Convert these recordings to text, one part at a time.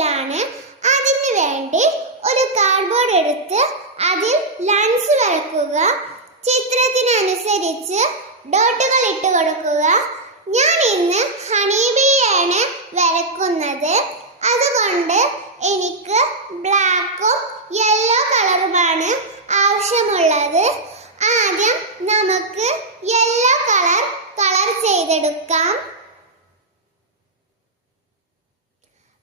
ഷേപ്പിലാണ്. അതിന് വേണ്ടി ഒരു കാർഡ്ബോർഡ് എടുത്ത് അതിൽ ലൈൻസ് വരയ്ക്കുക. ചിത്രത്തിനനുസരിച്ച് ഡോട്ടുകൾ ഇട്ട് കൊടുക്കുക. ഞാൻ ഇന്ന് ഹണി ബീ ആണ് വരയ്ക്കുന്നത്. അതുകൊണ്ട് എനിക്ക് ബ്ലാക്കും യെല്ലോ കളറുമാണ് ആവശ്യമുള്ളത്. ആദ്യം നമുക്ക് യെല്ലോ കളർ ചെയ്തെടുക്കാം.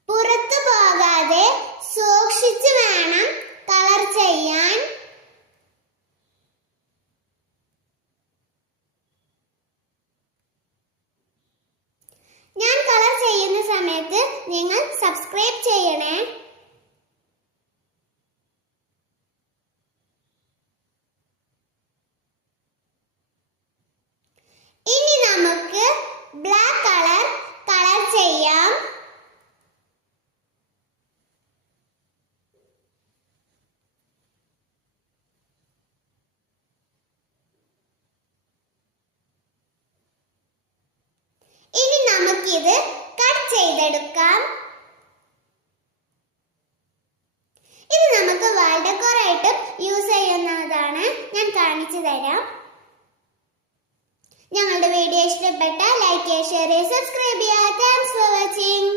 പുറത്തു പോകാതെ സൂക്ഷിച്ചു വേണം കളർ ചെയ്യാൻ. ഞാൻ കളർ ചെയ്യുന്ന സമയത്ത് നിങ്ങൾ സബ്സ്ക്രൈബ് ചെയ്യണേ. ഇനി നമുക്ക് ബ്ലാക്ക് കളർ ചെയ്യാം. ഇനി നമുക്കിത് കട്ട് ചെയ്തെടുക്കാം. ഇത് നമുക്ക് വാൾ ഡെക്കോർ ആയിട്ട് യൂസ് ചെയ്യുന്നതാണ്. ഞാൻ കാണിച്ചു തരാം. ഞങ്ങളുടെ വീഡിയോ ഇഷ്ടപ്പെട്ടാൽ ലൈക്ക് ചെയ്യുക, ഷെയർ ചെയ്യുക, സബ്സ്ക്രൈബ് ചെയ്യുക. Thanks for watching.